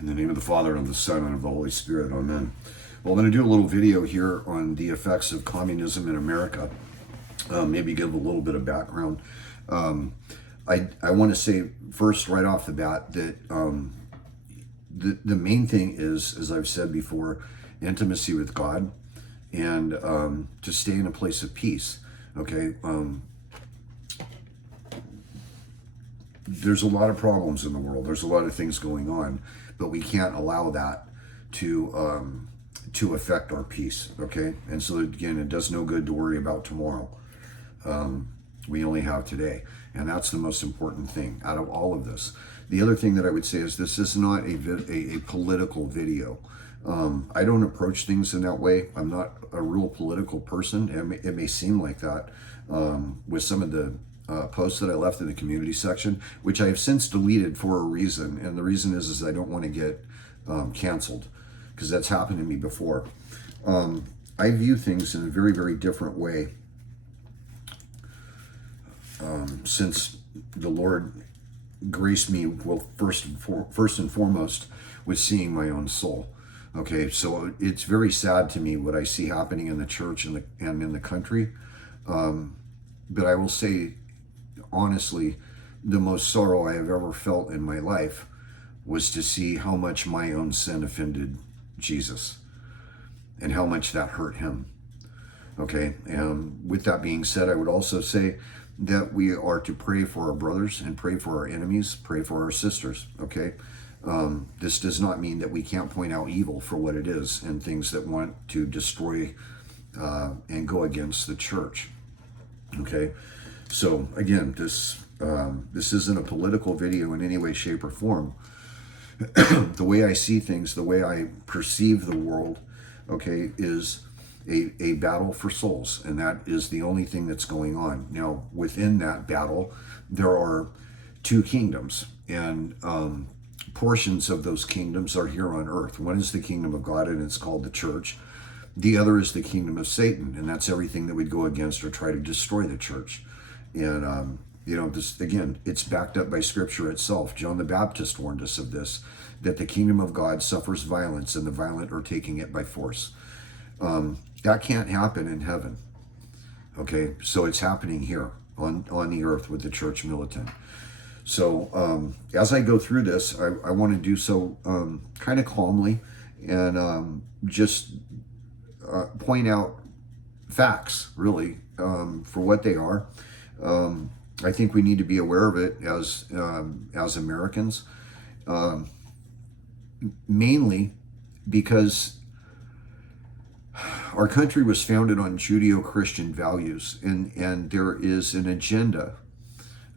In the name of the Father, and of the Son, and of the Holy Spirit. Amen. Well, I'm going to do a little video here on the effects of communism in America. Maybe give a little bit of background. I want to say first, right off the bat, that the main thing is, as I've said before, intimacy with God, and to stay in a place of peace. Okay. There's a lot of problems in the world. There's a lot of things going on, but we can't allow that to affect our peace. Okay. And so again, it does no good to worry about tomorrow. We only have today, and that's the most important thing out of all of this. The other thing that I would say is this is not a political video. I don't approach things in that way. I'm not a real political person. It may seem like that with some of the posts that I left in the community section, which I have since deleted for a reason. And the reason is I don't want to get canceled, because that's happened to me before. I view things in a very, very different way since the Lord graced me, well, first and foremost, with seeing my own soul. Okay, so it's very sad to me what I see happening in the church and in the country. But I will say, honestly, the most sorrow I have ever felt in my life was to see how much my own sin offended Jesus and how much that hurt him. Okay, and with that being said, I would also say that we are to pray for our brothers and pray for our enemies, pray for our sisters. Okay, this does not mean that we can't point out evil for what it is and things that want to destroy and go against the church. Okay, so again, this isn't a political video in any way, shape, or form. The way I see things, the way I perceive the world, okay, is a battle for souls, and that is the only thing that's going on. Now, within that battle, there are two kingdoms, and portions of those kingdoms are here on earth. One is the kingdom of God, and it's called the church. The other is the kingdom of Satan, and that's everything that would go against or try to destroy the church. And, this, again, it's backed up by Scripture itself. John the Baptist warned us of this, that the kingdom of God suffers violence, and the violent are taking it by force. That can't happen in heaven. Okay, so it's happening here on the earth with the church militant. So as I go through this, I want to do so kind of calmly and just point out facts, really, for what they are. I think we need to be aware of it as Americans, mainly because our country was founded on Judeo-Christian values, and there is an agenda,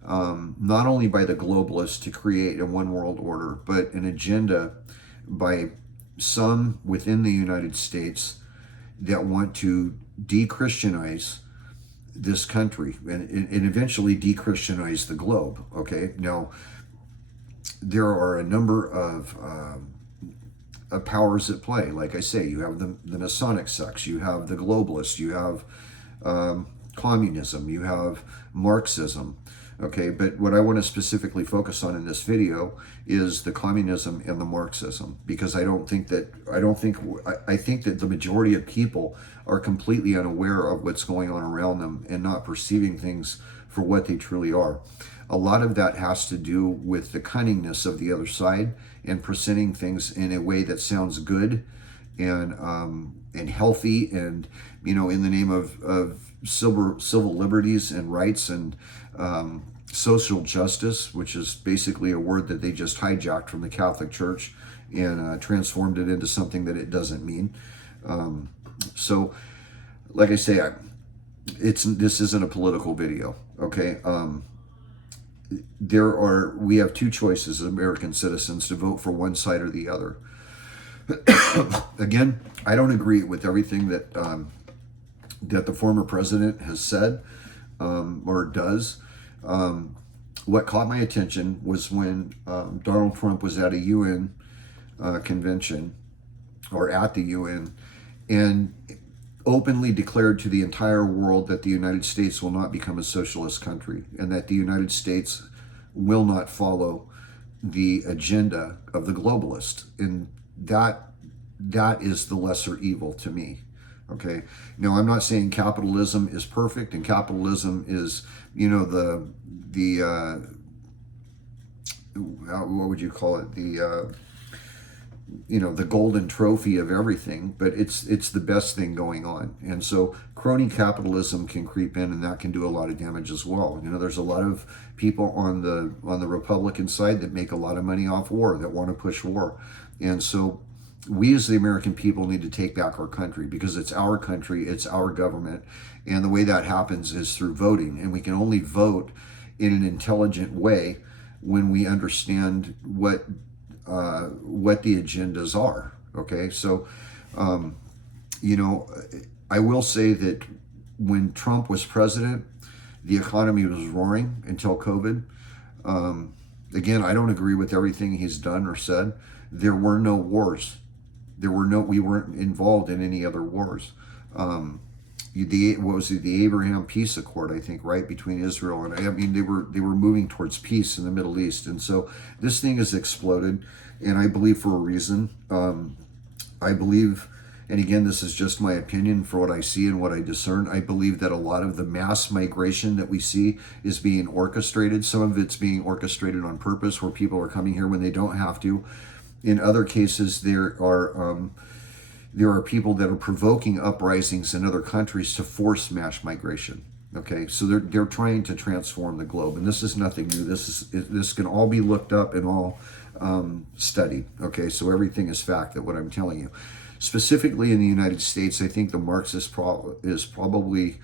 not only by the globalists to create a one world order, but an agenda by some within the United States that want to de-Christianize this country and eventually de-Christianize the globe. Okay, now there are a number of powers at play. Like I say, you have the Masonic sects, you have the globalists, you have communism, you have Marxism. Okay, but what I want to specifically focus on in this video is the communism and the Marxism, because I think that the majority of people are completely unaware of what's going on around them and not perceiving things for what they truly are. A lot of that has to do with the cunningness of the other side and presenting things in a way that sounds good and healthy, and in the name of civil liberties and rights and social justice, which is basically a word that they just hijacked from the Catholic Church and transformed it into something that it doesn't mean. So, like I say, this isn't a political video. Okay. We have two choices as American citizens to vote for one side or the other. Again, I don't agree with everything that the former president has said or does. What caught my attention was when Donald Trump was at a UN convention, or at the UN, and openly declared to the entire world that the United States will not become a socialist country, and that the United States will not follow the agenda of the globalist, and that is the lesser evil to me. Okay. Now, I'm not saying capitalism is perfect, and capitalism is, the what would you call it? The golden trophy of everything, but it's the best thing going on. And so crony capitalism can creep in, and that can do a lot of damage as well. There's a lot of people on the Republican side that make a lot of money off war, that want to push war. And so we as the American people need to take back our country, because it's our country, it's our government. And the way that happens is through voting. And we can only vote in an intelligent way when we understand what the agendas are. Okay, so I will say that when Trump was president, the economy was roaring until COVID. Again, I don't agree with everything he's done or said. There were no wars. We weren't involved in any other wars. The Abraham Peace Accord, I think, right, between Israel and, they were moving towards peace in the Middle East. And so this thing has exploded, and I believe for a reason. I believe, and again, this is just my opinion for what I see and what I discern, I believe that a lot of the mass migration that we see is being orchestrated. Some of it's being orchestrated on purpose, where people are coming here when they don't have to. In other cases, there are people that are provoking uprisings in other countries to force mass migration. Okay, so they're trying to transform the globe, and this is nothing new. This can all be looked up and all studied. Okay, so everything is fact, that what I'm telling you. Specifically in the United States, I think the Marxist is probably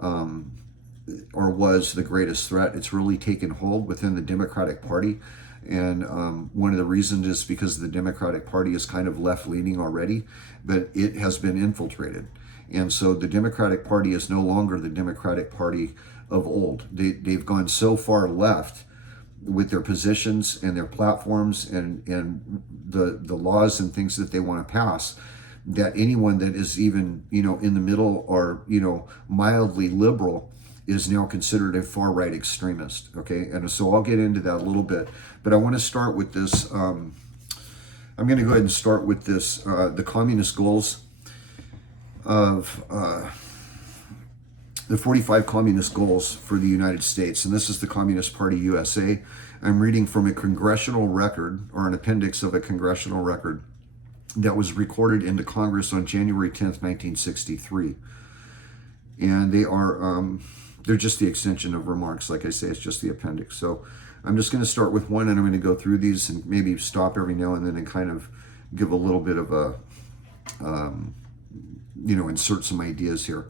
or was the greatest threat. It's really taken hold within the Democratic Party. And one of the reasons is because the Democratic Party is kind of left-leaning already, but it has been infiltrated. And so the Democratic Party is no longer the Democratic Party of old. They've gone so far left with their positions and their platforms and the laws and things that they want to pass, that anyone that is even, in the middle or, mildly liberal is now considered a far-right extremist. Okay, and so I'll get into that a little bit, but I want to start with this. I'm going to go ahead and start with this, the communist goals of the 45 communist goals for the United States, and this is the Communist Party USA. I'm reading from a congressional record, or an appendix of a congressional record that was recorded into Congress on January 10th, 1963, and they're just the extension of remarks. Like I say, it's just the appendix. So I'm just going to start with one, and I'm going to go through these and maybe stop every now and then and kind of give a little bit of a, insert some ideas here.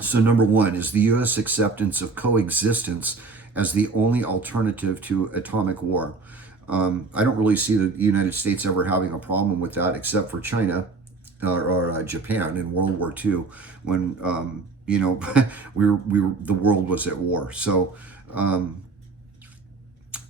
So number one is the U.S. acceptance of coexistence as the only alternative to atomic war. I don't really see the United States ever having a problem with that, except for China or Japan in World War II, when the world was at war. So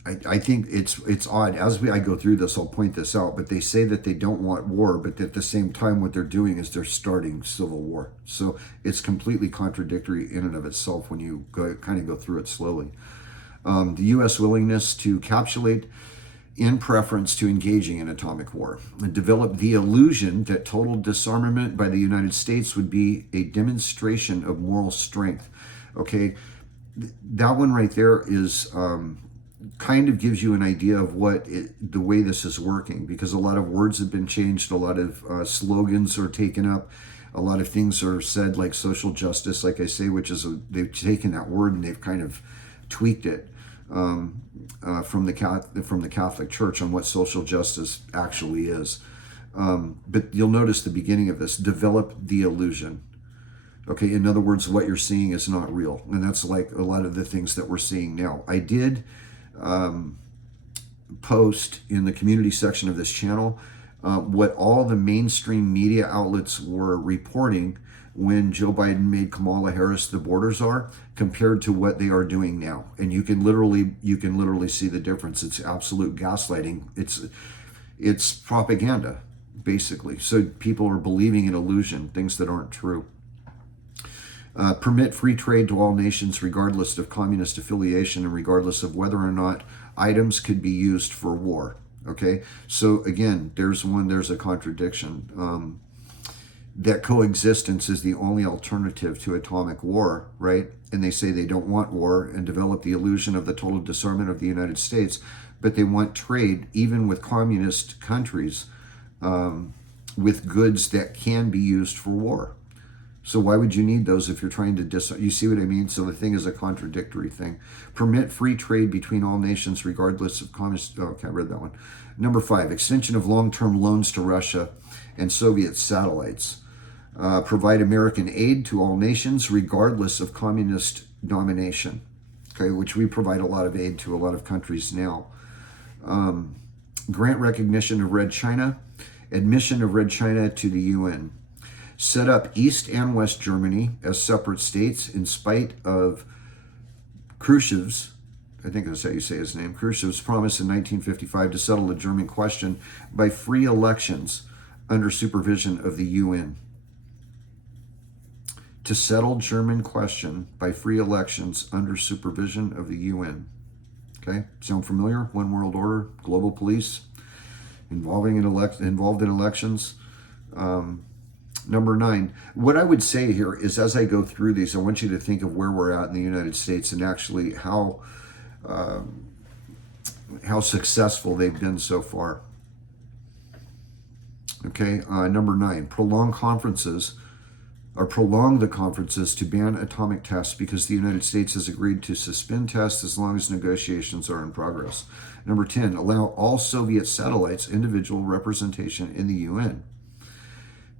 I think it's odd. As I go through this, I'll point this out, but they say that they don't want war, but at the same time, what they're doing is they're starting civil war. So it's completely contradictory in and of itself when you kind of go through it slowly. The U.S. willingness to capitulate in preference to engaging in atomic war, and develop the illusion that total disarmament by the United States would be a demonstration of moral strength. Okay, that one right there is kind of gives you an idea of the way this is working, because a lot of words have been changed, a lot of slogans are taken up, a lot of things are said, like social justice, like I say, which is they've taken that word and they've kind of tweaked it from the Catholic Church on what social justice actually is. But you'll notice the beginning of this: develop the illusion. Okay, in other words, what you're seeing is not real, and that's like a lot of the things that we're seeing now. I did post in the community section of this channel what all the mainstream media outlets were reporting when Joe Biden made Kamala Harris the border czar, compared to what they are doing now. And you can literally see the difference. It's absolute gaslighting. It's propaganda, basically. So people are believing in illusion, things that aren't true. Permit free trade to all nations, regardless of communist affiliation and regardless of whether or not items could be used for war. Okay, so again, there's a contradiction. That coexistence is the only alternative to atomic war, right? And they say they don't want war and develop the illusion of the total disarmament of the United States, but they want trade, even with communist countries, with goods that can be used for war. So why would you need those if you're trying to you see what I mean? So the thing is a contradictory thing. Permit free trade between all nations regardless of communist. Oh, okay, I read that one. Number 5, extension of long-term loans to Russia and Soviet satellites. Provide American aid to all nations regardless of communist domination. Okay, which we provide a lot of aid to a lot of countries now. Grant recognition of Red China. Admission of Red China to the UN. Set up East and West Germany as separate states in spite of Khrushchev's, I think that's how you say his name, Khrushchev's promise in 1955 to settle the German question by free elections under supervision of the UN. To settle German question by free elections under supervision of the UN. Okay, sound familiar? One world order, global police, involved in elections. Number 9, what I would say here is, as I go through these, I want you to think of where we're at in the United States and actually how successful they've been so far. Okay, number 9, prolong the conferences to ban atomic tests because the United States has agreed to suspend tests as long as negotiations are in progress. Number 10, allow all Soviet satellites individual representation in the UN.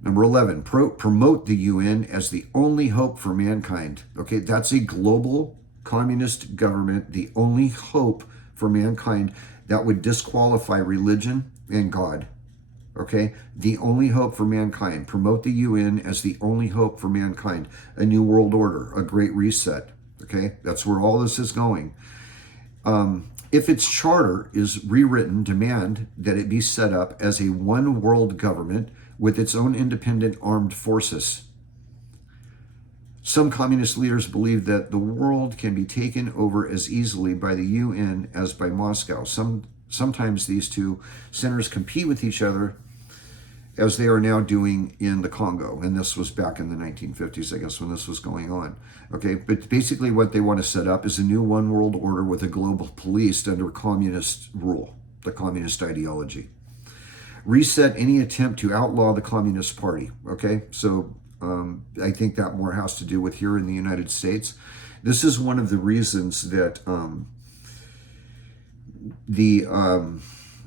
Number 11, promote the UN as the only hope for mankind. Okay, that's a global communist government, the only hope for mankind that would disqualify religion and God. Okay, the only hope for mankind. Promote the UN as the only hope for mankind. A new world order, a great reset. Okay, that's where all this is going. If its charter is rewritten, demand that it be set up as a one world government with its own independent armed forces. Some communist leaders believe that the world can be taken over as easily by the UN as by Moscow. Sometimes these two centers compete with each other, as they are now doing in the Congo. And this was back in the 1950s, I guess, when this was going on. Okay, but basically what they want to set up is a new one world order with a global police under communist rule, the communist ideology. Reset any attempt to outlaw the Communist Party. Okay, so I think that more has to do with here in the United States. This is one of the reasons that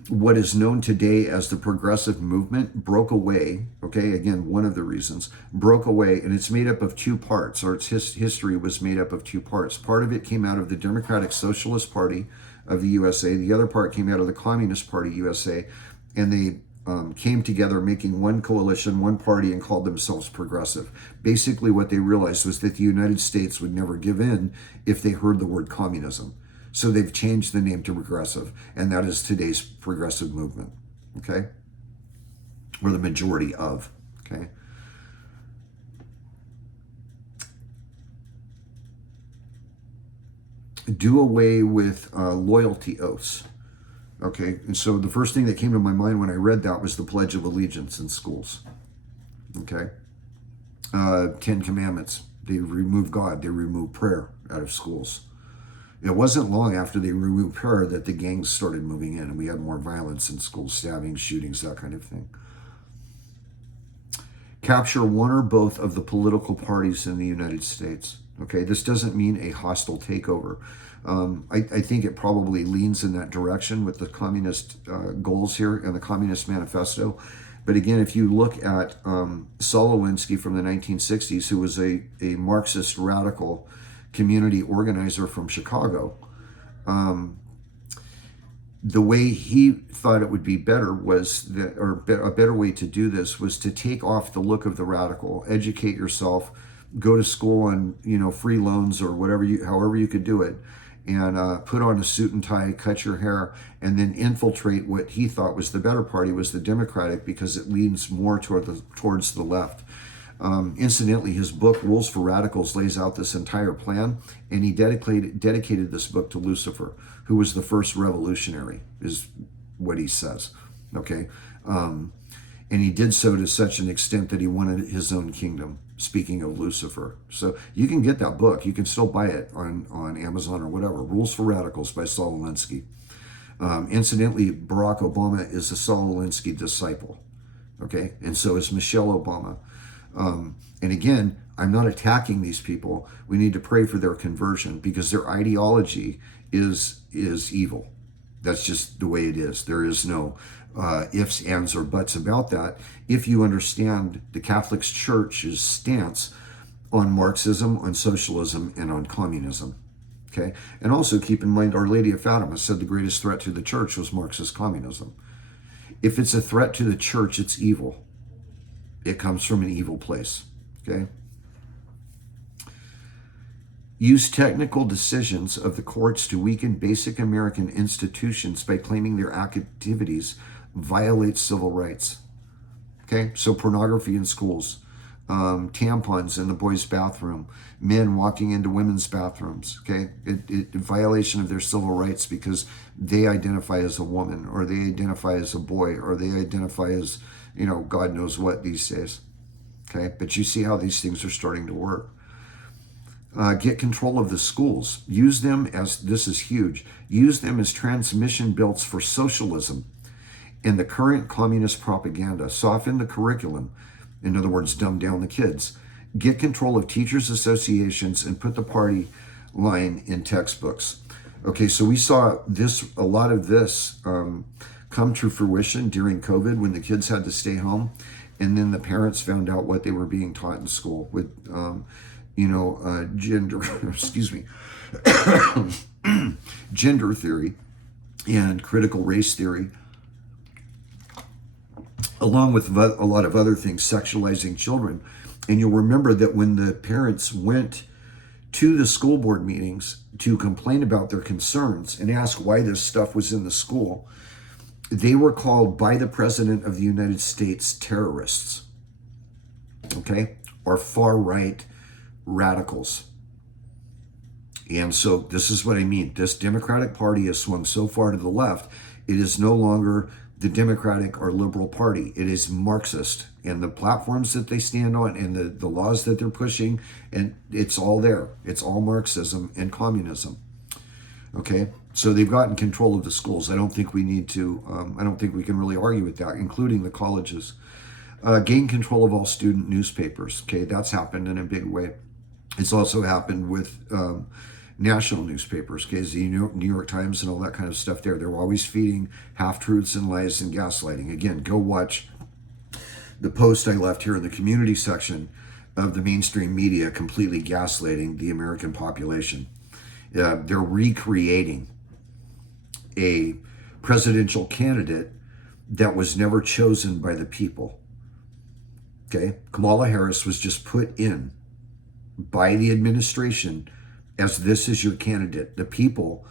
what is known today as the progressive movement broke away. Okay, again, one of the reasons broke away, and it's made up of two parts, or its history was made up of two parts. Part of it came out of the Democratic Socialist Party of the USA. The other part came out of the Communist Party USA, and they came together making one coalition, one party, and called themselves progressive. Basically, what they realized was that the United States would never give in if they heard the word communism. So they've changed the name to progressive, and that is today's progressive movement, okay? Or the majority of, okay? Do away with loyalty oaths. Okay, and so the first thing that came to my mind when I read that was the Pledge of Allegiance in schools. Okay, 10 Commandments. They remove God. They remove prayer out of schools. It wasn't long after they removed prayer that the gangs started moving in, and we had more violence in schools, stabbings, shootings, that kind of thing. Capture one or both of the political parties in the United States. Okay, this doesn't mean a hostile takeover. I think it probably leans in that direction with the communist goals here and the Communist Manifesto. But again, if you look at Saul Alinsky from the 1960s, who was a Marxist radical community organizer from Chicago, the way he thought it would be better was that, or a better way to do this was to take off the look of the radical, educate yourself, go to school on free loans or however you could do it, and put on a suit and tie, cut your hair, and then infiltrate what he thought was the better party, was the Democratic, because it leans more towards the left. Incidentally, his book, Rules for Radicals, lays out this entire plan, and he dedicated this book to Lucifer, who was the first revolutionary, is what he says. Okay? And he did so to such an extent that he wanted his own kingdom, speaking of Lucifer. So you can get that book. You can still buy it on Amazon or whatever. Rules for Radicals by Saul Alinsky. Incidentally, Barack Obama is a Saul Alinsky disciple. Okay? And so is Michelle Obama. And again, I'm not attacking these people. We need to pray for their conversion because their ideology is evil. That's just the way it is. There is no ifs, ands, or buts about that. If you understand the Catholic Church's stance on Marxism, on socialism, and on communism. Okay? And also keep in mind, Our Lady of Fatima said the greatest threat to the church was Marxist communism. If it's a threat to the church, it's evil. It comes from an evil place. Okay? Use technical decisions of the courts to weaken basic American institutions by claiming their activities violate civil rights. Okay? So pornography in schools, tampons in the boys' bathroom, men walking into women's bathrooms. Okay? It violation of their civil rights because they identify as a woman, or they identify as a boy, or they identify as, God knows what these days. Okay? But you see how these things are starting to work. Get control of the schools. Use them as, this is huge, use them as transmission belts for socialism and the current communist propaganda. Soften the curriculum. In other words, dumb down the kids. Get control of teachers' associations and put the party line in textbooks. Okay, so we saw a lot of this come to fruition during COVID when the kids had to stay home, and then the parents found out what they were being taught in school with gender, gender theory and critical race theory, along with a lot of other things, sexualizing children. And you'll remember that when the parents went to the school board meetings to complain about their concerns and ask why this stuff was in the school, they were called by the President of the United States terrorists, okay, or far-right radicals. And so this is what I mean. This Democratic Party has swung so far to the left, it is no longer the Democratic or Liberal Party. It is Marxist. And the platforms that they stand on and the laws that they're pushing, and it's all there. It's all Marxism and communism. Okay? So they've gotten control of the schools. I don't think we need to, I don't think we can really argue with that, including the colleges. Gain control of all student newspapers. Okay? That's happened in a big way. It's also happened with national newspapers, okay, the New York Times and all that kind of stuff there. They're always feeding half-truths and lies and gaslighting. Again, go watch the post I left here in the community section of the mainstream media completely gaslighting the American population. They're recreating a presidential candidate that was never chosen by the people. Okay? Kamala Harris was just put in by the administration as this is your candidate. The people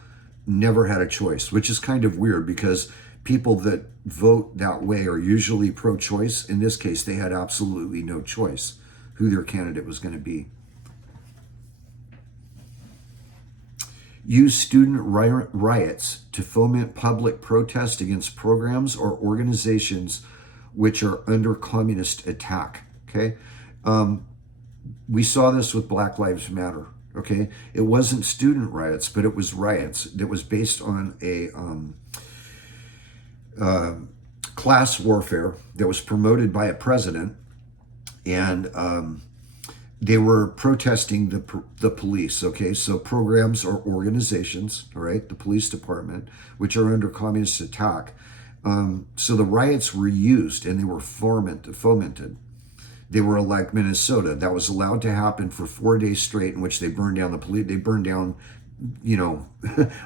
never had a choice, which is kind of weird because people that vote that way are usually pro-choice. In this case, they had absolutely no choice who their candidate was going to be. Use student riots to foment public protest against programs or organizations which are under communist attack. Okay? We saw this with Black Lives Matter. Okay, it wasn't student riots, but it was riots that was based on a class warfare that was promoted by a president, and they were protesting the police. Okay, so programs or organizations, all right, the police department, which are under communist attack. So the riots were used and they were fomented. They were like Minnesota. That was allowed to happen for 4 days straight, in which they burned down the police. They burned down,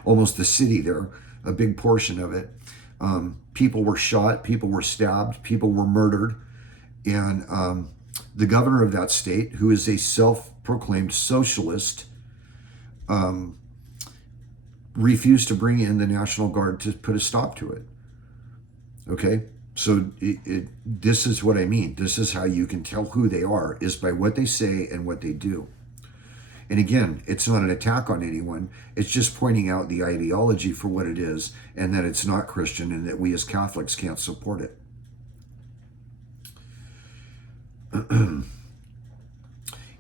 almost the city there, a big portion of it. People were shot, people were stabbed, people were murdered. And the governor of that state, who is a self-proclaimed socialist, refused to bring in the National Guard to put a stop to it. Okay? So this is what I mean. This is how you can tell who they are, is by what they say and what they do. And again, it's not an attack on anyone. It's just pointing out the ideology for what it is, and that it's not Christian, and that we as Catholics can't support it.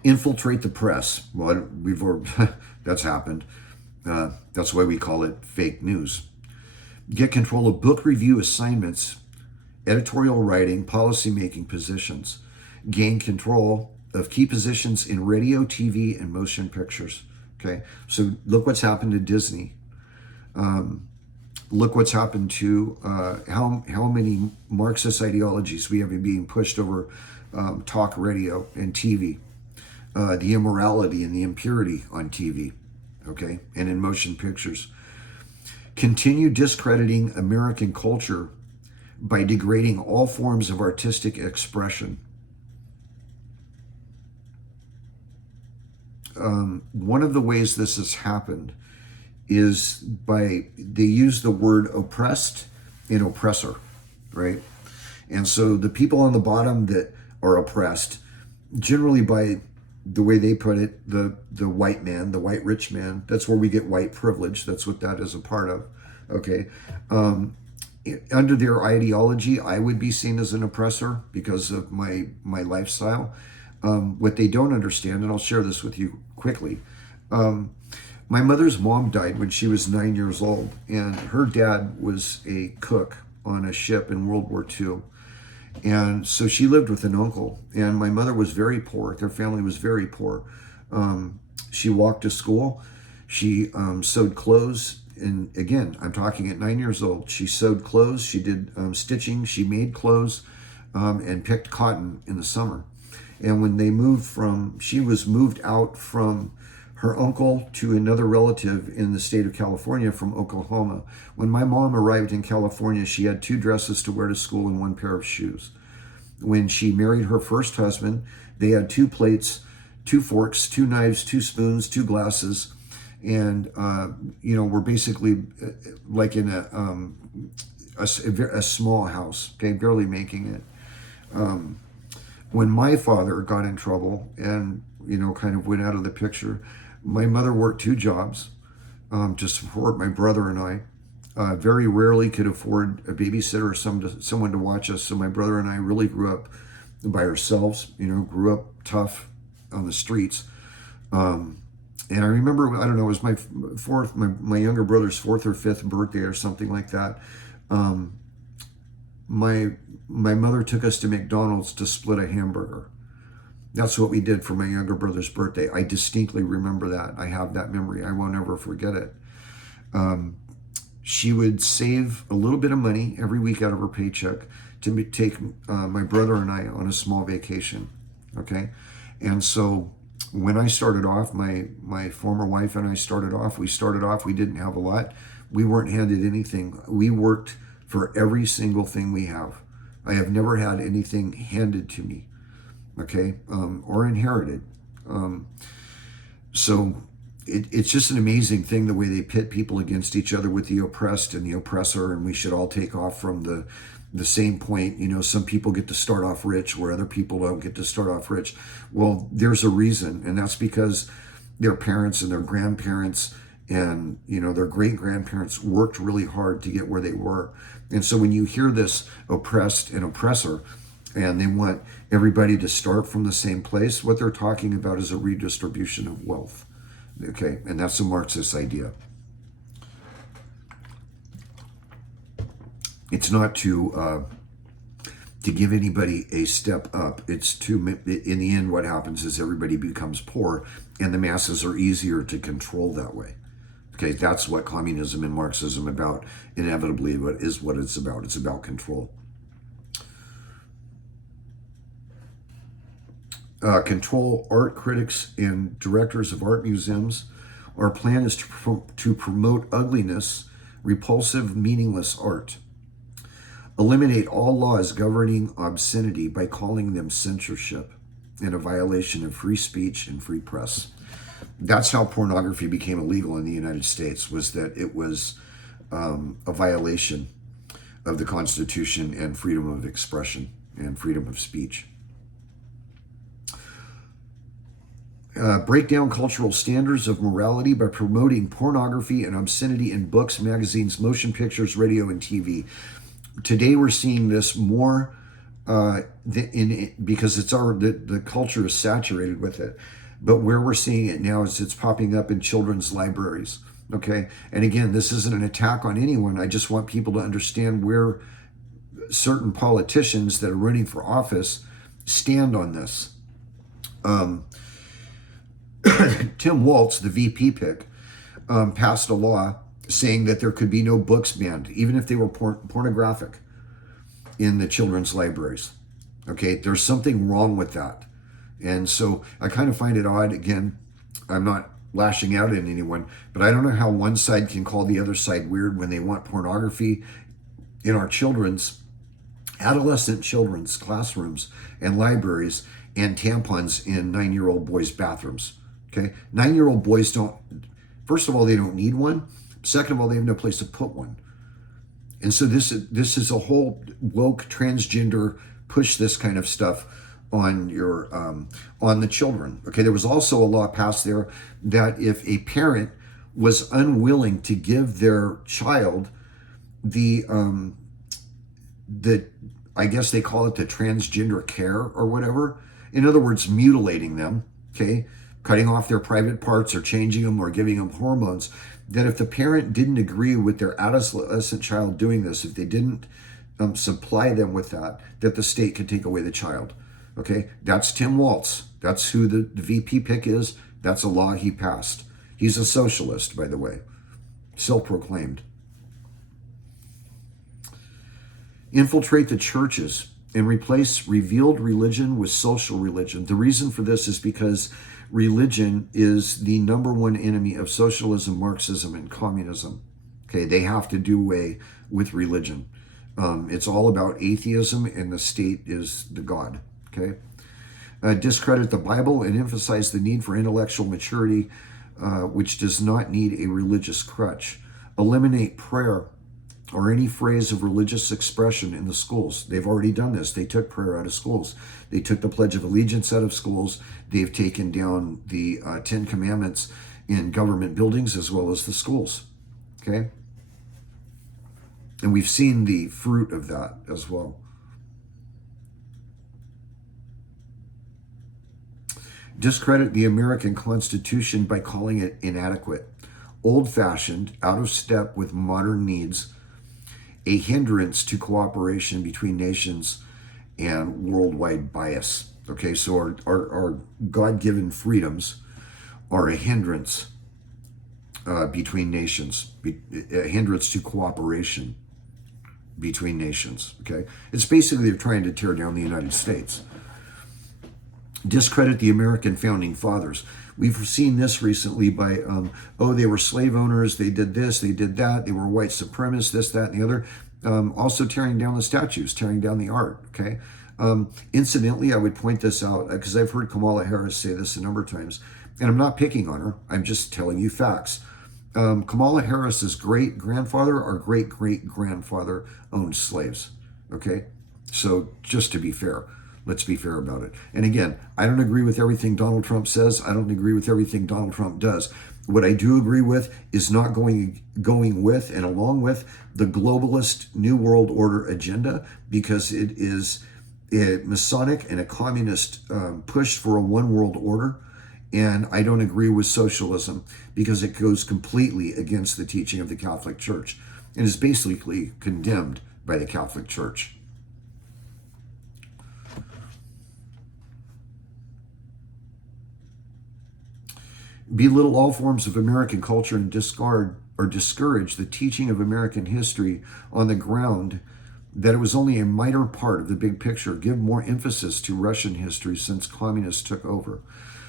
Infiltrate the press. Well, that's happened. That's why we call it fake news. Get control of book review assignments, editorial writing, policy-making positions. Gain control of key positions in radio, TV, and motion pictures. Okay, so look what's happened to Disney. Look what's happened to how many Marxist ideologies we have being pushed over talk radio and TV. The immorality and the impurity on TV, okay, and in motion pictures. Continue discrediting American culture by degrading all forms of artistic expression. One of the ways this has happened is they use the word oppressed and oppressor, right? And so the people on the bottom that are oppressed, generally by the way they put it, the white man, the white rich man, that's where we get white privilege. That's what that is a part of, okay? Under their ideology, I would be seen as an oppressor because of my lifestyle. What they don't understand, and I'll share this with you quickly, my mother's mom died when she was 9 years old, and her dad was a cook on a ship in World War II. And so she lived with an uncle, and my mother was very poor. Their family was very poor. She walked to school. She sewed clothes. And again, I'm talking at 9 years old. She sewed clothes. She did stitching. She made clothes and picked cotton in the summer. And when she was moved out from her uncle to another relative in the state of California from Oklahoma. When my mom arrived in California, she had 2 dresses to wear to school and 1 pair of shoes. When she married her first husband, they had 2 plates, 2 forks, 2 knives, 2 spoons, 2 glasses, and we're basically like in a small house, okay, barely making it. When my father got in trouble and kind of went out of the picture, my mother worked 2 jobs to support my brother and I. Very rarely could afford a babysitter or someone to watch us. So my brother and I really grew up by ourselves, grew up tough on the streets. And I remember, I don't know, it was my younger brother's 4th or 5th birthday or something like that. My mother took us to McDonald's to split a hamburger. That's what we did for my younger brother's birthday. I distinctly remember that. I have that memory. I won't ever forget it. She would save a little bit of money every week out of her paycheck to take my brother and I on a small vacation, okay? And so when I started off, my former wife and I started off, we didn't have a lot. We weren't handed anything. We worked for every single thing we have. I have never had anything handed to me, okay, or inherited. So it's just an amazing thing, the way they pit people against each other with the oppressed and the oppressor, and we should all take off from the same point. Some people get to start off rich where other people don't get to start off rich. Well, there's a reason, and that's because their parents and their grandparents and their great-grandparents worked really hard to get where they were. And so when you hear this oppressed and oppressor, and they want everybody to start from the same place, what they're talking about is a redistribution of wealth. Okay, and that's a Marxist idea. It's not to give anybody a step up. It's in the end, what happens is everybody becomes poor, and the masses are easier to control that way. Okay, that's what communism and Marxism about, inevitably, is what it's about. It's about control. Control art critics and directors of art museums. Our plan is to promote ugliness, repulsive, meaningless art. Eliminate all laws governing obscenity by calling them censorship and a violation of free speech and free press. That's how pornography became illegal in the United States, was that it was a violation of the Constitution and freedom of expression and freedom of speech. Break down cultural standards of morality by promoting pornography and obscenity in books, magazines, motion pictures, radio, and TV. Today we're seeing this more because the culture is saturated with it. But where we're seeing it now is it's popping up in children's libraries. Okay, and again, this isn't an attack on anyone. I just want people to understand where certain politicians that are running for office stand on this. Tim Walz, the VP pick, passed a law saying that there could be no books banned, even if they were pornographic, in the children's libraries. Okay, there's something wrong with that. And so I kind of find it odd. Again, I'm not lashing out at anyone, but I don't know how one side can call the other side weird when they want pornography in our adolescent children's classrooms and libraries, and tampons in 9-year-old boys' bathrooms. Okay, 9-year-old boys don't, first of all, they don't need one. Second of all, they have no place to put one. And so this is a whole woke transgender push this kind of stuff on your on the children. Okay, there was also a law passed there that if a parent was unwilling to give their child the I guess they call it the transgender care or whatever. In other words, mutilating them. Okay, cutting off their private parts or changing them or giving them hormones, that if the parent didn't agree with their adolescent child doing this, if they didn't supply them with that the state could take away the child. Okay, that's Tim Walz. That's who the VP pick is. That's a law he passed. He's a socialist, by the way, self-proclaimed. Infiltrate the churches and replace revealed religion with social religion. The reason for this is because religion is the number one enemy of socialism, Marxism, and communism. Okay, they have to do away with religion. It's all about atheism, and the state is the God. Okay, discredit the Bible and emphasize the need for intellectual maturity, which does not need a religious crutch. Eliminate prayer or any phrase of religious expression in the schools. They've already done this. They took prayer out of schools. They took the Pledge of Allegiance out of schools. They've taken down the 10 Commandments in government buildings as well as the schools. Okay? And we've seen the fruit of that as well. Discredit the American Constitution by calling it inadequate, old-fashioned, out of step with modern needs, a hindrance to cooperation between nations, and worldwide bias. Okay, so our God-given freedoms are a hindrance between nations, a hindrance to cooperation between nations. Okay, it's basically they're trying to tear down the United States. Discredit the American founding fathers. We've seen this recently by, they were slave owners, they did this, they did that, they were white supremacists, this, that, and the other. Also tearing down the statues, tearing down the art, okay? Incidentally, I would point this out because I've heard Kamala Harris say this a number of times, and I'm not picking on her, I'm just telling you facts. Kamala Harris's great-grandfather or great-great-grandfather owned slaves, okay? So just to be fair. Let's be fair about it. And again, I don't agree with everything Donald Trump says. I don't agree with everything Donald Trump does. What I do agree with is not going with and along with the globalist New World Order agenda, because it is a Masonic and a communist push for a one world order. And I don't agree with socialism because it goes completely against the teaching of the Catholic Church and is basically condemned by the Catholic Church. Belittle all forms of American culture and discard or discourage the teaching of American history on the ground that it was only a minor part of the big picture. Give more emphasis to Russian history since communists took over.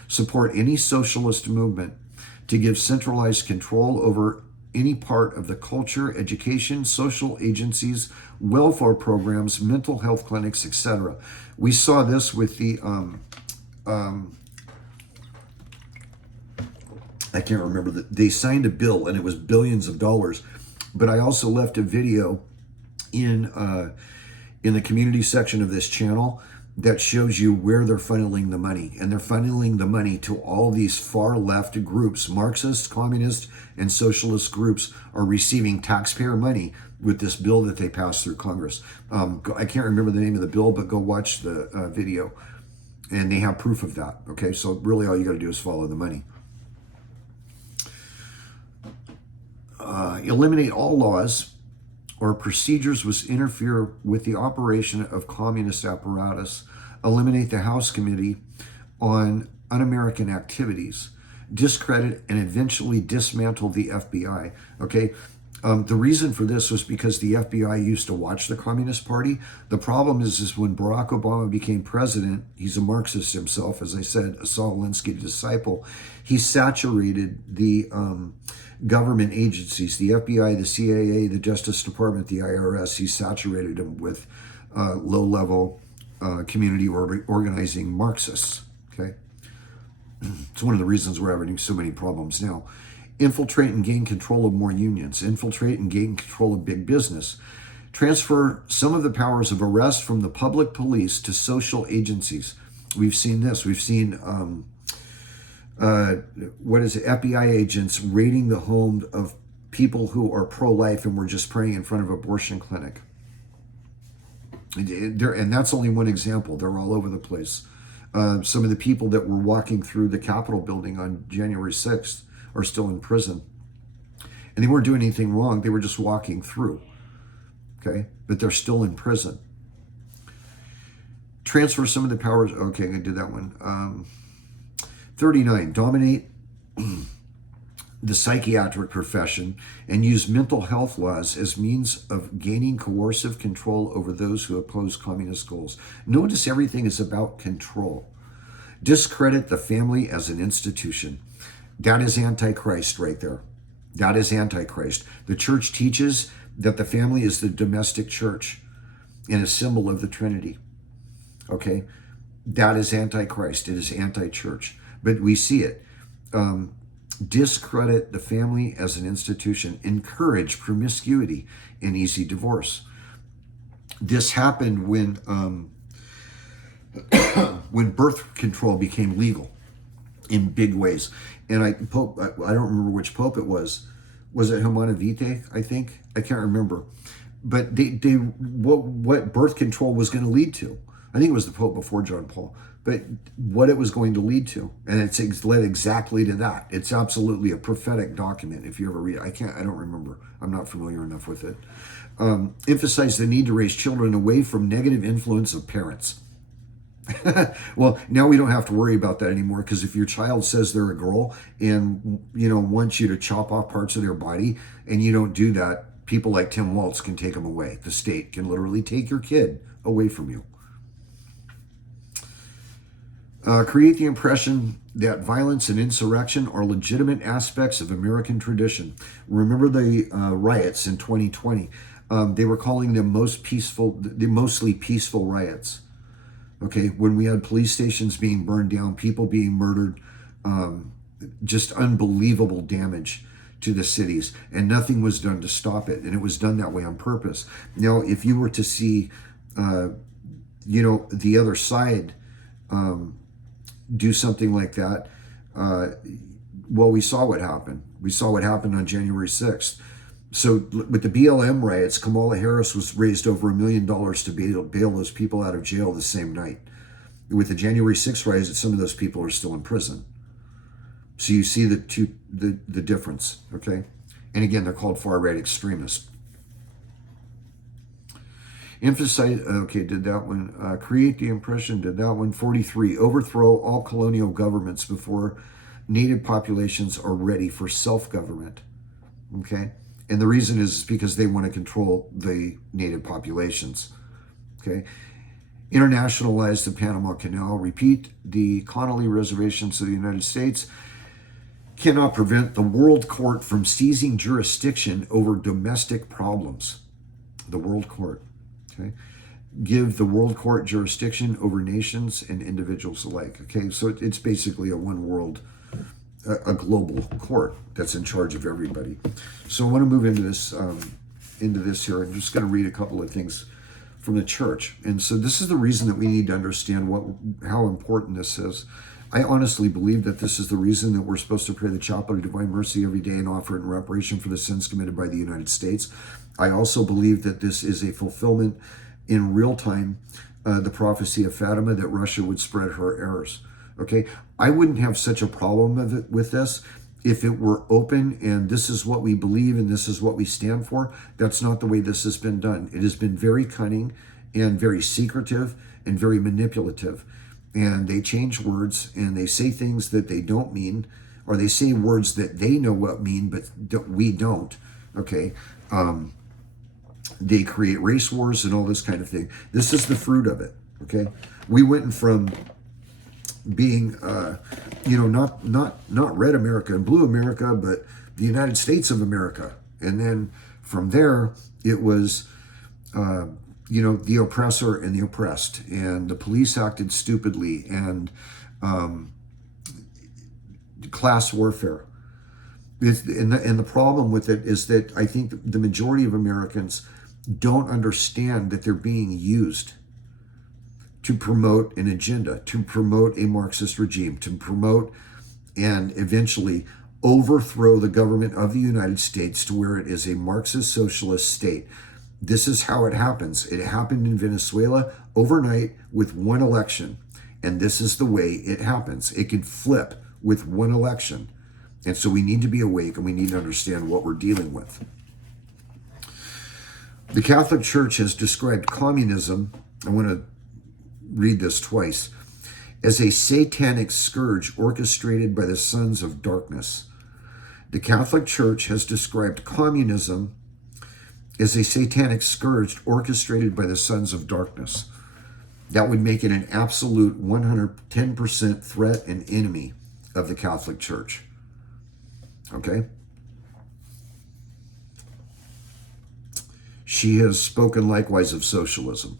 Support any socialist movement to give centralized control over any part of the culture, education, social agencies, welfare programs, mental health clinics, etc. We saw this with the I can't remember, they signed a bill and it was billions of dollars. But I also left a video in the community section of this channel that shows you where they're funneling the money. And they're funneling the money to all these far left groups. Marxist, communist, and socialist groups are receiving taxpayer money with this bill that they passed through Congress. I can't remember the name of the bill, but go watch the video. And they have proof of that. Okay, so really all you got to do is follow the money. Eliminate all laws or procedures which interfere with the operation of communist apparatus. Eliminate the House Committee on Un-American Activities. Discredit and eventually dismantle the FBI. Okay, the reason for this was because the FBI used to watch the Communist Party. The problem is when Barack Obama became president, he's a Marxist himself, as I said, a Saul Alinsky disciple. He saturated the government agencies, the FBI, the CIA, the Justice Department, the IRS. He saturated them with low-level community organizing Marxists. Okay, it's one of the reasons we're having so many problems now. Infiltrate and gain control of more unions. Infiltrate and gain control of big business. Transfer some of the powers of arrest from the public police to social agencies. We've seen this. We've seen FBI agents raiding the home of people who are pro-life and were just praying in front of an abortion clinic. And that's only one example. They're all over the place. Some of the people that were walking through the Capitol building on January 6th are still in prison. And they weren't doing anything wrong. They were just walking through. Okay? But they're still in prison. Transfer some of the powers. Okay, I did that one. 39. Dominate the psychiatric profession and use mental health laws as means of gaining coercive control over those who oppose communist goals. Notice everything is about control. Discredit the family as an institution. That is Antichrist right there. That is Antichrist. The church teaches that the family is the domestic church and a symbol of the Trinity. Okay? That is Antichrist. It is anti-church. But we see it. Discredit the family as an institution. Encourage promiscuity and easy divorce. This happened when birth control became legal in big ways. And I don't remember which pope it was. Was it Humana Vitae, I think? I can't remember. But what birth control was going to lead to. I think it was the pope before John Paul. But what it was going to lead to. And it's led exactly to that. It's absolutely a prophetic document. If you ever read it, I don't remember. I'm not familiar enough with it. Emphasize the need to raise children away from negative influence of parents. Well, now we don't have to worry about that anymore, because if your child says they're a girl and wants you to chop off parts of their body and you don't do that, people like Tim Waltz can take them away. The state can literally take your kid away from you. Create the impression that violence and insurrection are legitimate aspects of American tradition. Remember the riots in 2020. They were calling them mostly peaceful riots. Okay, when we had police stations being burned down, people being murdered, just unbelievable damage to the cities, and nothing was done to stop it, and it was done that way on purpose. Now, if you were to see, the other side do something like that, well, we saw what happened. We saw what happened on January 6th. So with the BLM riots, Kamala Harris was raised over $1 million to bail those people out of jail the same night. With the January 6th riots, some of those people are still in prison. So you see the difference, okay? And again, they're called far-right extremists. Emphasize, okay, did that one. Create the impression, did that one. 43, overthrow all colonial governments before native populations are ready for self-government, okay? And the reason is because they want to control the native populations. Okay. Internationalize the Panama Canal. Repeat, the Connolly reservations of the United States cannot prevent the World Court from seizing jurisdiction over domestic problems. The World Court. Okay. Give the World Court jurisdiction over nations and individuals alike. Okay. So it's basically a one world, a global court that's in charge of everybody. So I want to move into this into this here. I'm just going to read a couple of things from the church. And so this is the reason that we need to understand how important this is. I honestly believe that this is the reason that we're supposed to pray the Chaplet of Divine Mercy every day and offer it in reparation for the sins committed by the United States. I also believe that this is a fulfillment in real time, the prophecy of Fatima, that Russia would spread her errors. Okay, I wouldn't have such a problem with this if it were open and this is what we believe and this is what we stand for. That's not the way this has been done. It has been very cunning and very secretive and very manipulative. And they change words and they say things that they don't mean, or they say words that they know what mean, but we don't. Okay. They create race wars and all this kind of thing. This is the fruit of it. Okay. We went from being, not red America and blue America, but the United States of America. And then from there, it was, the oppressor and the oppressed, and the police acted stupidly, and class warfare. And the problem with it is that I think the majority of Americans don't understand that they're being used to promote an agenda, to promote a Marxist regime, to promote and eventually overthrow the government of the United States to where it is a Marxist socialist state. This is how it happens. It happened in Venezuela overnight with one election. And this is the way it happens. It can flip with one election. And so we need to be awake and we need to understand what we're dealing with. The Catholic Church has described communism, I want to read this twice, as a satanic scourge orchestrated by the sons of darkness. The Catholic Church has described communism as a satanic scourge orchestrated by the sons of darkness. That would make it an absolute 110% threat and enemy of the Catholic Church. Okay? She has spoken likewise of socialism.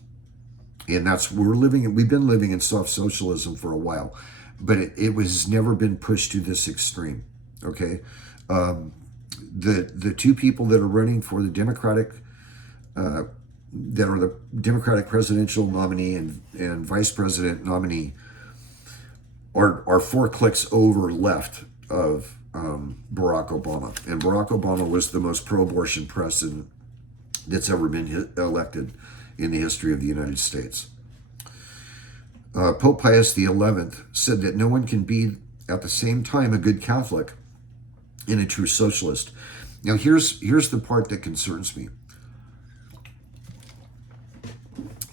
And we've been living in soft socialism for a while, but it was never been pushed to this extreme. Okay? The two people that are running for the Democratic, that are the Democratic presidential nominee and vice president nominee are 4 clicks over left of Barack Obama. And Barack Obama was the most pro-abortion president that's ever been elected in the history of the United States. Pope Pius XI said that no one can be at the same time a good Catholic and a true socialist. Now here's the part that concerns me,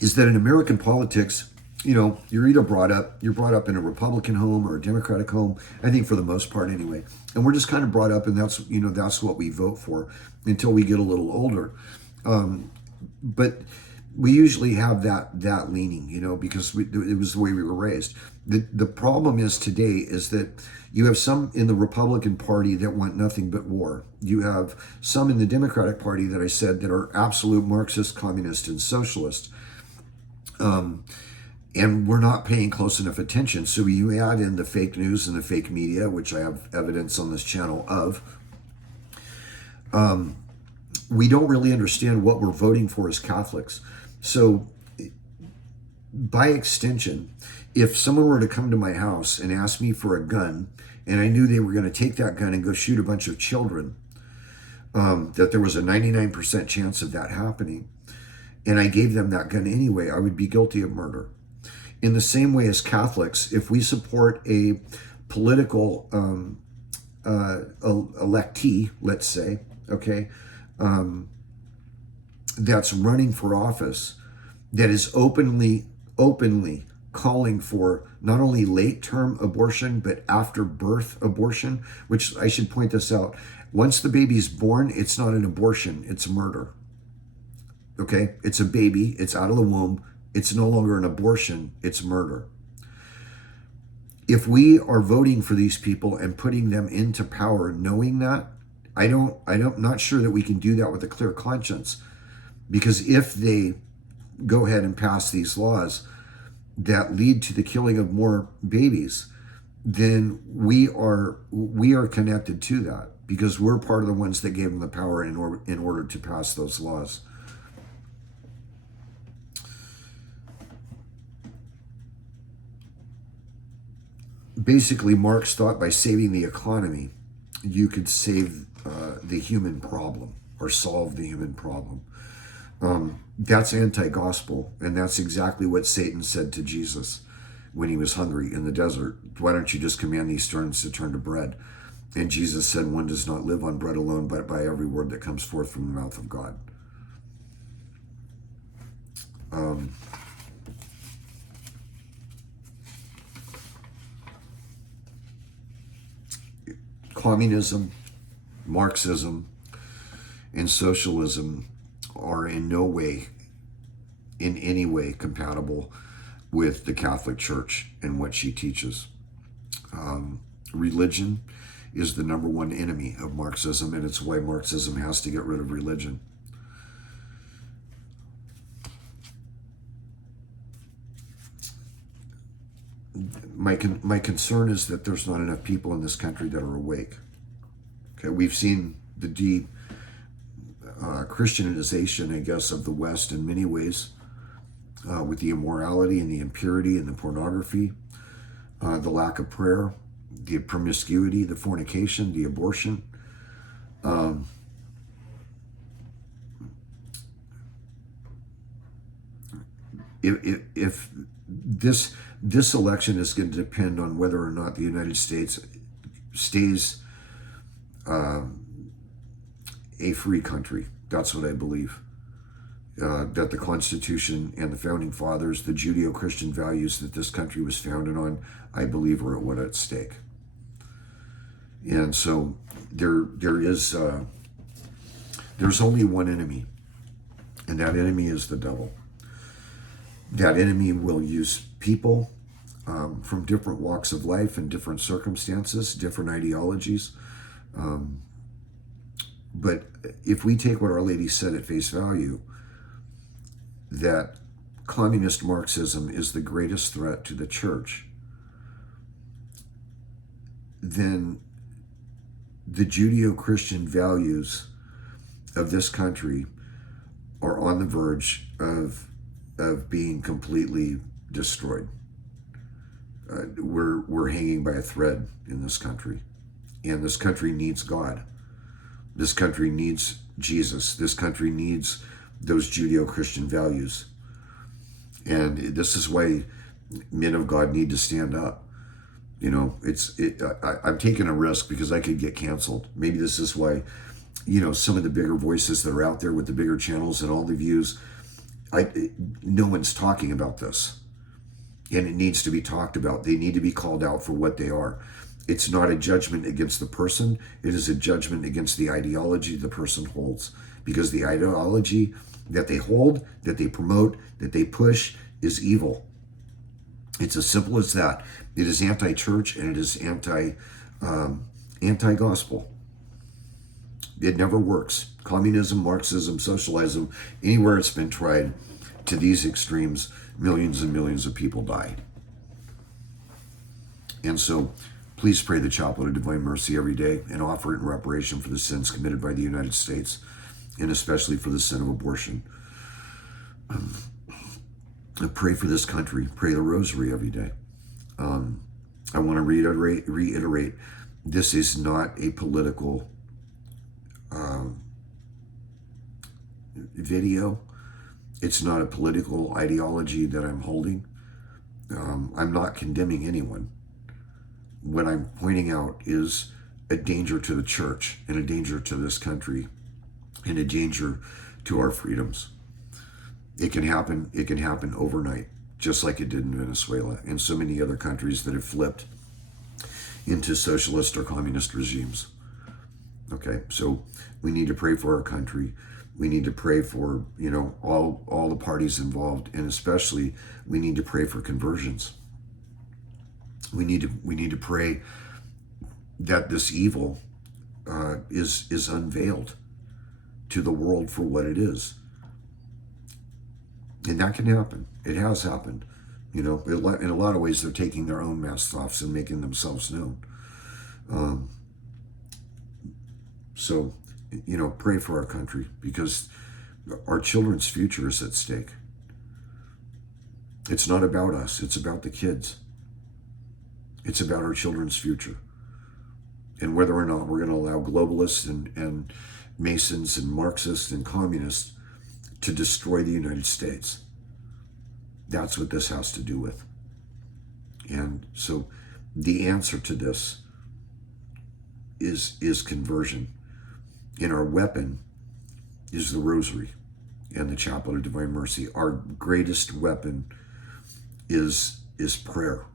is that in American politics, you're either brought up in a Republican home or a Democratic home, I think for the most part anyway. And we're just kind of brought up, and that's what we vote for until we get a little older. But we usually have that leaning, because it was the way we were raised. The problem is today is that you have some in the Republican Party that want nothing but war. You have some in the Democratic Party that I said that are absolute Marxist, communist, and socialist. And we're not paying close enough attention. So you add in the fake news and the fake media, which I have evidence on this channel of. We don't really understand what we're voting for as Catholics. So by extension, if someone were to come to my house and ask me for a gun, and I knew they were going to take that gun and go shoot a bunch of children, that there was a 99% chance of that happening, and I gave them that gun anyway, I would be guilty of murder. In the same way as Catholics, if we support a political electee, let's say, okay, that's running for office, that is openly calling for not only late-term abortion, but after-birth abortion, which I should point this out. Once the baby's born, it's not an abortion, it's murder. Okay? It's a baby, it's out of the womb, it's no longer an abortion, it's murder. If we are voting for these people and putting them into power knowing that, I'm not sure that we can do that with a clear conscience, because if they go ahead and pass these laws that lead to the killing of more babies, then we are connected to that. because we're part of the ones that gave them the power in order to pass those laws. Basically, Marx thought by saving the economy, you could save the human problem or solve the human problem. That's anti-gospel, and that's exactly what Satan said to Jesus when he was hungry in the desert. Why don't you just command these stones to turn to bread? And Jesus said, one does not live on bread alone, but by every word that comes forth from the mouth of God. Communism, Marxism, and socialism are in no way, in any way, compatible with the Catholic Church and what she teaches. Religion is the number one enemy of Marxism, and it's why Marxism has to get rid of religion. My concern is that there's not enough people in this country that are awake. Okay, we've seen the deep Christianization, I guess, of the West in many ways, with the immorality and the impurity and the pornography, the lack of prayer, the promiscuity, the fornication, the abortion. If this election is going to depend on whether or not the United States stays a free country. That's what I believe. That the Constitution and the Founding Fathers, the Judeo-Christian values that this country was founded on, I believe are what at stake. And so there's only one enemy, and that enemy is the devil. That enemy will use people from different walks of life and different circumstances, different ideologies. But if we take what Our Lady said at face value, that communist Marxism is the greatest threat to the church, then the Judeo-Christian values of this country are on the verge of being completely destroyed. We're hanging by a thread in this country, and this country needs God. This country needs Jesus. This country needs those Judeo-Christian values. And this is why men of God need to stand up. You know, I'm taking a risk because I could get canceled. Maybe this is why, you know, some of the bigger voices that are out there with the bigger channels and all the views, no one's talking about this. And it needs to be talked about. They need to be called out for what they are. It's not a judgment against the person. It is a judgment against the ideology the person holds. Because the ideology that they hold, that they promote, that they push is evil. It's as simple as that. It is anti-church and it is anti-gospel. It never works. Communism, Marxism, socialism, anywhere it's been tried to these extremes, millions and millions of people die. And so, please pray the Chaplet of Divine Mercy every day and offer it in reparation for the sins committed by the United States, and especially for the sin of abortion. Pray for this country. Pray the Rosary every day. I want to reiterate, this is not a political video. It's not a political ideology that I'm holding. I'm not condemning anyone. What I'm pointing out is a danger to the church and a danger to this country and a danger to our freedoms. It can happen overnight, just like it did in Venezuela and so many other countries that have flipped into socialist or communist regimes. Okay, so we need to pray for our country. We need to pray for, you know, all the parties involved, and especially we need to pray for conversions. We need to pray that this evil is unveiled to the world for what it is. And that can happen. It has happened. You know, in a lot of ways, they're taking their own masks off and making themselves known. So, pray for our country, because our children's future is at stake. It's not about us. It's about the kids. It's about our children's future. And whether or not we're going to allow globalists and Masons and Marxists and communists to destroy the United States. That's what this has to do with. And so the answer to this is conversion. And our weapon is the rosary and the chaplet of divine mercy. Our greatest weapon is prayer.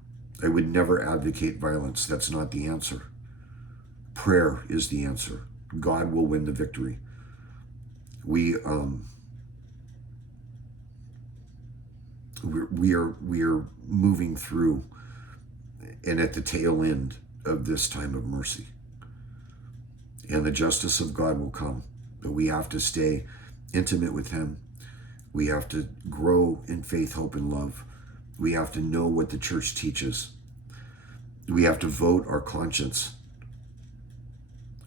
I would never advocate violence. That's not the answer. Prayer is the answer. God will win the victory. We are moving through and at the tail end of this time of mercy. And the justice of God will come. But we have to stay intimate with him. We have to grow in faith, hope, and love. We have to know what the church teaches. We have to vote our conscience.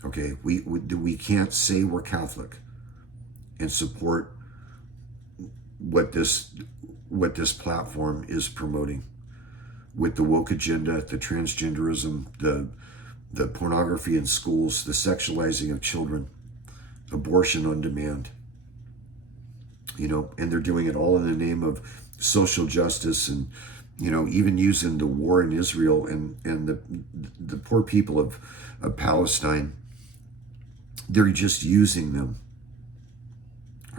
Okay, we can't say we're Catholic and support what this platform is promoting with the woke agenda, the transgenderism, the pornography in schools, the sexualizing of children, abortion on demand. And they're doing it all in the name of social justice, and even using the war in Israel and the poor people of Palestine. They're just using them.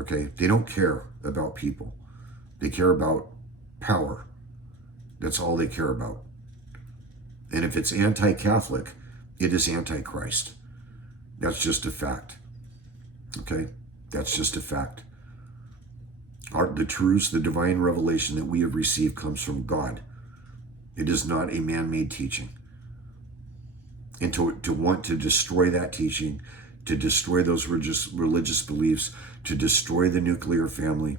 Okay, they don't care about people. They care about power. That's all they care about. And if it's anti-Catholic, it is anti-Christ. That's just a fact. Okay, that's just a fact. The truths, the divine revelation that we have received comes from God. It is not a man-made teaching. And to want to destroy that teaching, to destroy those religious beliefs, to destroy the nuclear family,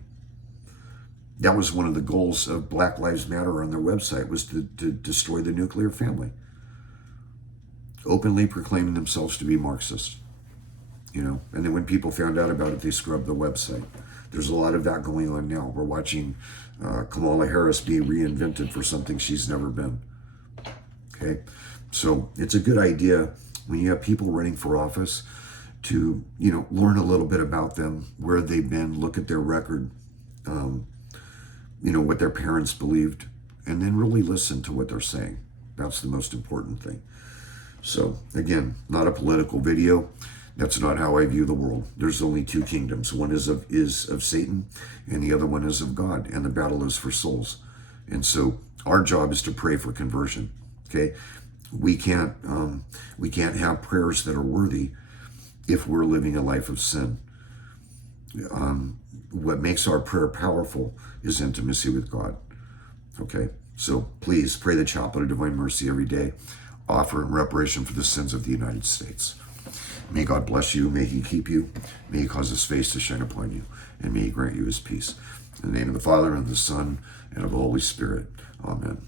that was one of the goals of Black Lives Matter on their website, was to destroy the nuclear family. Openly proclaiming themselves to be Marxist. And then when people found out about it, they scrubbed the website. There's a lot of that going on now. We're watching Kamala Harris be reinvented for something she's never been. Okay? So it's a good idea when you have people running for office to, learn a little bit about them, where they've been, look at their record, what their parents believed, and then really listen to what they're saying. That's the most important thing. So again, not a political video. That's not how I view the world. There's only two kingdoms. One is of Satan, and the other one is of God, and the battle is for souls. And so our job is to pray for conversion. Okay, we can't have prayers that are worthy if we're living a life of sin. What makes our prayer powerful is intimacy with God. Okay, so please pray the chaplet of divine mercy every day. Offer in reparation for the sins of the United States. May God bless you. May he keep you. May he cause his face to shine upon you. And may he grant you his peace. In the name of the Father, and of the Son, and of the Holy Spirit. Amen.